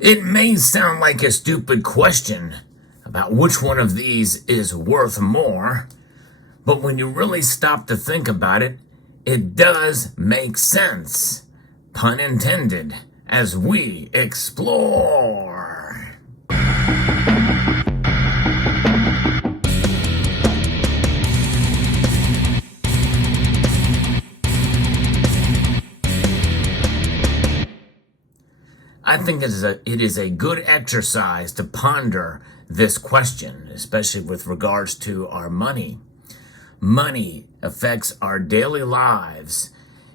It may sound like a stupid question about which one of these is worth more, but when you really stop to think about it, it does make sense. Pun intended, as we explore. I think it is a good exercise to ponder this question, especially with regards to our money. Money affects our daily lives,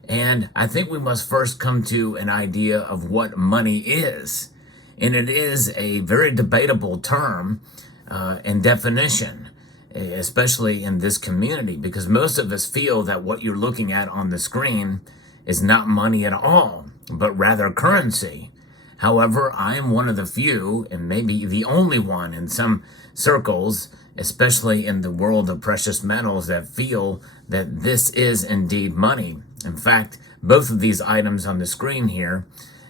and I think we must first come to an idea of what money is. And it is a very debatable term and definition, especially in this community, because most of us feel that what you're looking at on the screen is not money at all, but rather currency. However, I am one of the few, and maybe the only one in some circles, especially in the world of precious metals, that feel that this is indeed money. In fact, both of these items on the screen here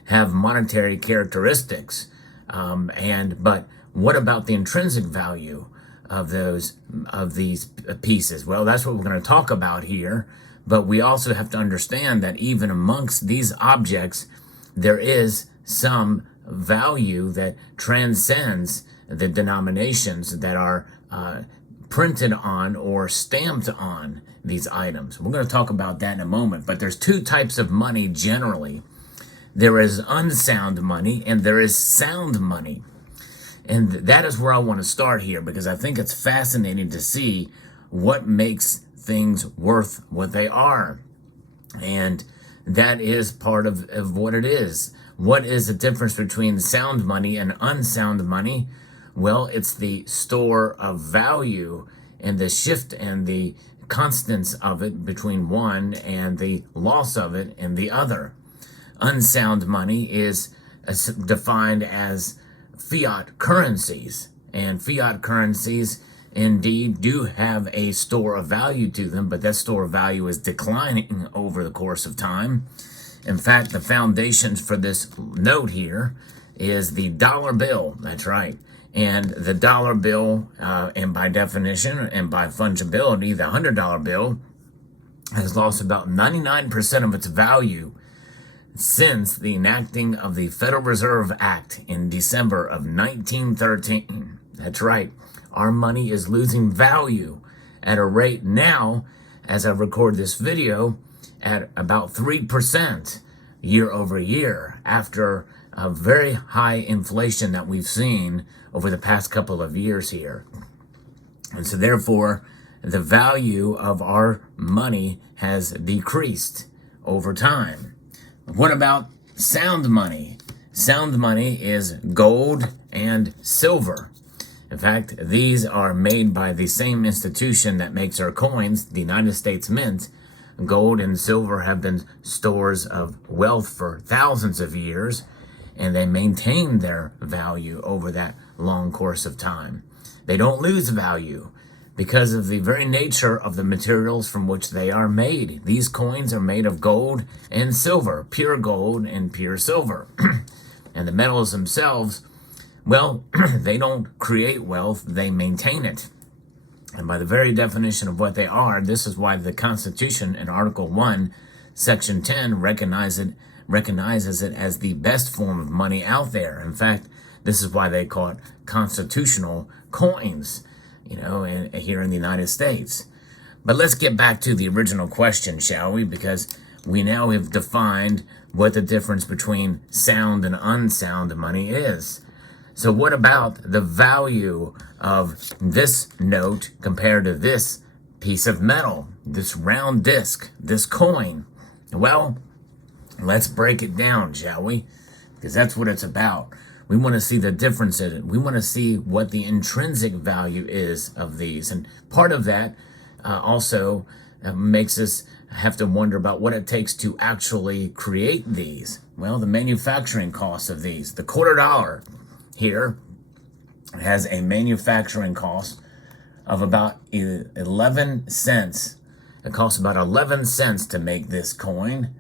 have monetary characteristics. But what about the intrinsic value of these pieces? Well, that's what we're going to talk about here. But we also have to understand that even amongst these objects, there is some value that transcends the denominations that are printed on or stamped on these items. We're going to talk about that in a moment, but there's two types of money generally. There is unsound money and there is sound money. And that is where I want to start here, because I think it's fascinating to see what makes things worth what they are. And that is part of what it is. What is the difference between sound money and unsound money? Well, it's the store of value and the shift and the constants of it between one and the loss of it in the other. Unsound money is defined as fiat currencies, and fiat currencies indeed do have a store of value to them, but that store of value is declining over the course of time. In fact, the foundations for this note here is the dollar bill. That's right. And the dollar bill, and by definition and by fungibility, the $100 bill has lost about 99% of its value since the enacting of the Federal Reserve Act in December of 1913. That's right. Our money is losing value at a rate now, as I record this video, at about 3% year over year, after a very high inflation that we've seen over the past couple of years here. And so therefore, the value of our money has decreased over time. What about sound money? Sound money is gold and silver. In fact, these are made by the same institution that makes our coins, the United States Mint. Gold and silver have been stores of wealth for thousands of years, and they maintain their value over that long course of time. They don't lose value because of the very nature of the materials from which they are made. These coins are made of gold and silver, pure gold and pure silver. And the metals themselves, well, they don't create wealth, they maintain it. And by the very definition of what they are, this is why the Constitution in Article 1, Section 10 recognizes it as the best form of money out there. In fact, this is why they call it constitutional coins, here in the United States. But let's get back to the original question, shall we? Because we now have defined what the difference between sound and unsound money is. So what about the value of this note compared to this piece of metal, this round disc, this coin? Well, let's break it down, shall we? Because that's what it's about. We want to see the difference in it. We want to see what the intrinsic value is of these. And part of that also makes us have to wonder about what it takes to actually create these. Well, the manufacturing cost of these. The $quarter here has a manufacturing cost of about 11 cents. It costs about 11 cents to make this coin.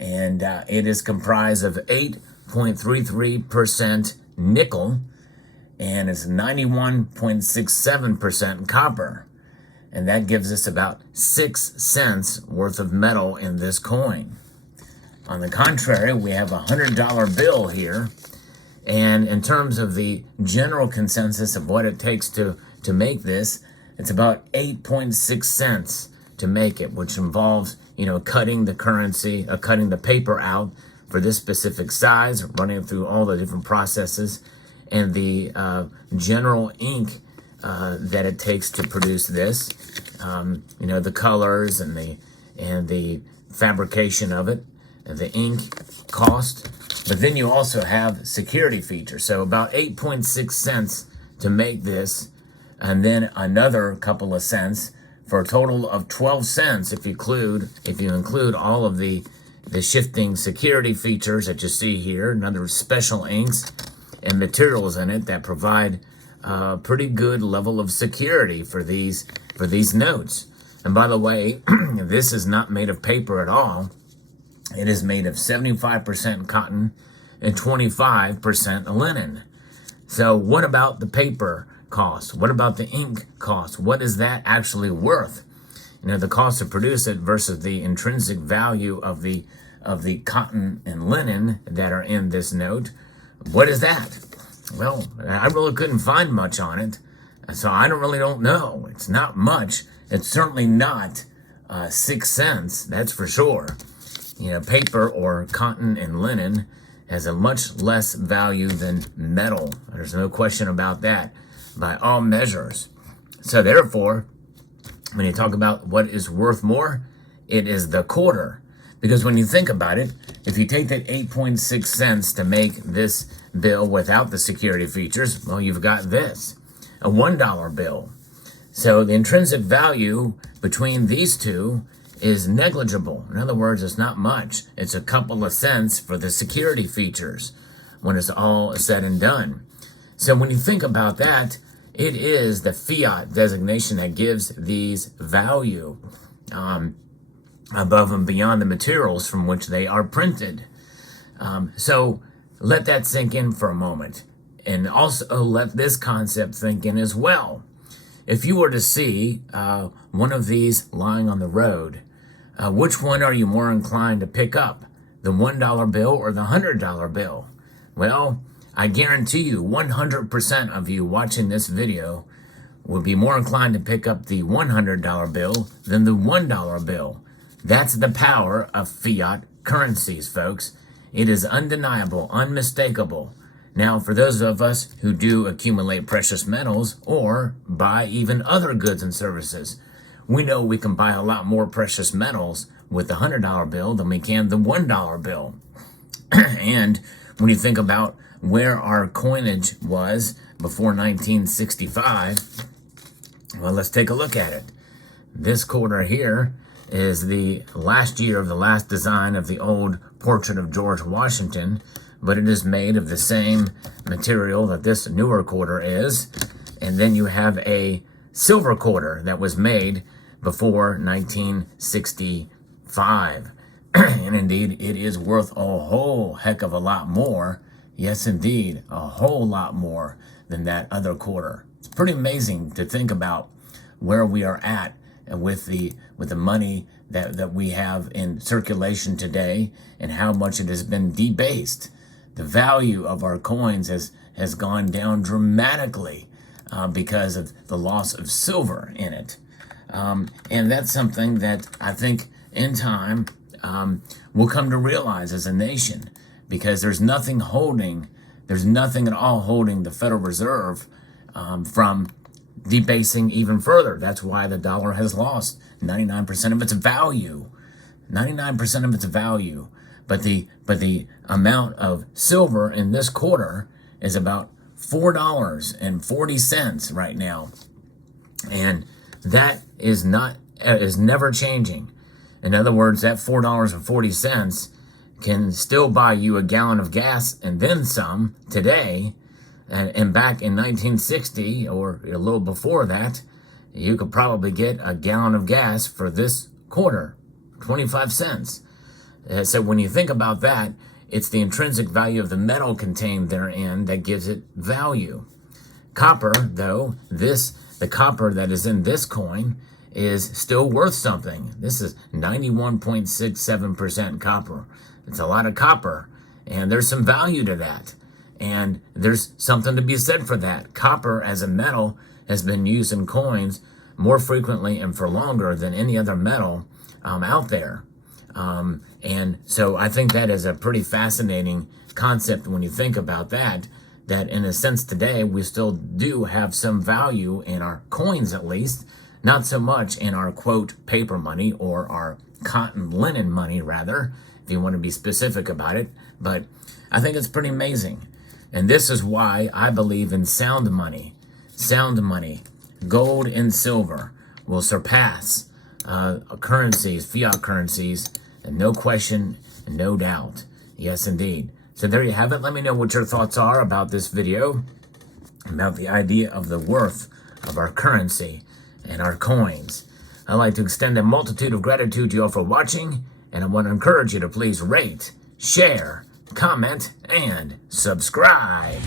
And it is comprised of 8 0.33% nickel, and it's 91.67% copper. And that gives us about 6 cents worth of metal in this coin. On the contrary, we have a $100 bill here. And in terms of the general consensus of what it takes to make this, it's about 8.6 cents to make it, which involves, cutting the currency, cutting the paper out for this specific size, running it through all the different processes, and the general ink that it takes to produce this. The colors and the fabrication of it, and the ink cost. But then you also have security features. So about 8.6 cents to make this, and then another couple of cents for a total of 12 cents if you include all of the shifting security features that you see here, and other special inks and materials in it that provide a pretty good level of security for these notes. And by the way, this is not made of paper at all. It is made of 75% cotton and 25% linen. So what about the paper cost? What about the ink cost? What is that actually worth? The cost to produce it versus the intrinsic value of the cotton and linen that are in this note. What is that? Well, I really couldn't find much on it, so I don't know. It's not much. It's certainly not 6 cents, that's for sure. Paper or cotton and linen has a much less value than metal. There's no question about that by all measures. So therefore, when you talk about what is worth more, it is the quarter. Because when you think about it, if you take that 8.6 cents to make this bill without the security features, well, you've got this, a $1 bill. So the intrinsic value between these two is negligible. In other words, it's not much. It's a couple of cents for the security features when it's all said and done. So when you think about that, it is the fiat designation that gives these value above and beyond the materials from which they are printed. So let that sink in for a moment. And also let this concept sink in as well. If you were to see one of these lying on the road, which one are you more inclined to pick up? The $1 bill or the $100 bill? Well, I guarantee you 100% of you watching this video would be more inclined to pick up the $100 bill than the $1 bill. That's the power of fiat currencies, folks. It is undeniable, unmistakable. Now, for those of us who do accumulate precious metals or buy even other goods and services, we know we can buy a lot more precious metals with the $100 bill than we can the $1 bill. And when you think about where our coinage was before 1965, well, let's take a look at it. This quarter here is the last year of the last design of the old portrait of George Washington, but it is made of the same material that this newer quarter is. And then you have a silver quarter that was made before 1965. And indeed, it is worth a whole heck of a lot more. Yes, indeed, a whole lot more than that other quarter. It's pretty amazing to think about where we are at with the money that we have in circulation today and how much it has been debased. The value of our coins has gone down dramatically because of the loss of silver in it. And that's something that I think in time we'll come to realize as a nation, because there's nothing at all holding the Federal Reserve from debasing even further. That's why the dollar has lost 99% of its value. 99% of its value. But the amount of silver in this quarter is about $4.40 right now. And that is never changing. In other words, that $4.40 can still buy you a gallon of gas and then some today. And back in 1960, or a little before that, you could probably get a gallon of gas for this quarter, 25 cents. So when you think about that, It's the intrinsic value of the metal contained therein that gives it value. Copper, though, the copper that is in this coin is still worth something. This is 91.67% copper. It's a lot of copper, and there's some value to that. And there's something to be said for that. Copper as a metal has been used in coins more frequently and for longer than any other metal out there. And so I think that is a pretty fascinating concept when you think about that in a sense today we still do have some value in our coins, at least, not so much in our quote paper money or our cotton linen money, rather, if you want to be specific about it. But I think it's pretty amazing. And this is why I believe in sound money. Sound money, gold and silver, will surpass currencies, fiat currencies, and no question, and no doubt. Yes, indeed. So there you have it. Let me know what your thoughts are about this video, about the idea of the worth of our currency and our coins. I'd like to extend a multitude of gratitude to you all for watching, and I want to encourage you to please rate, share, comment, and subscribe.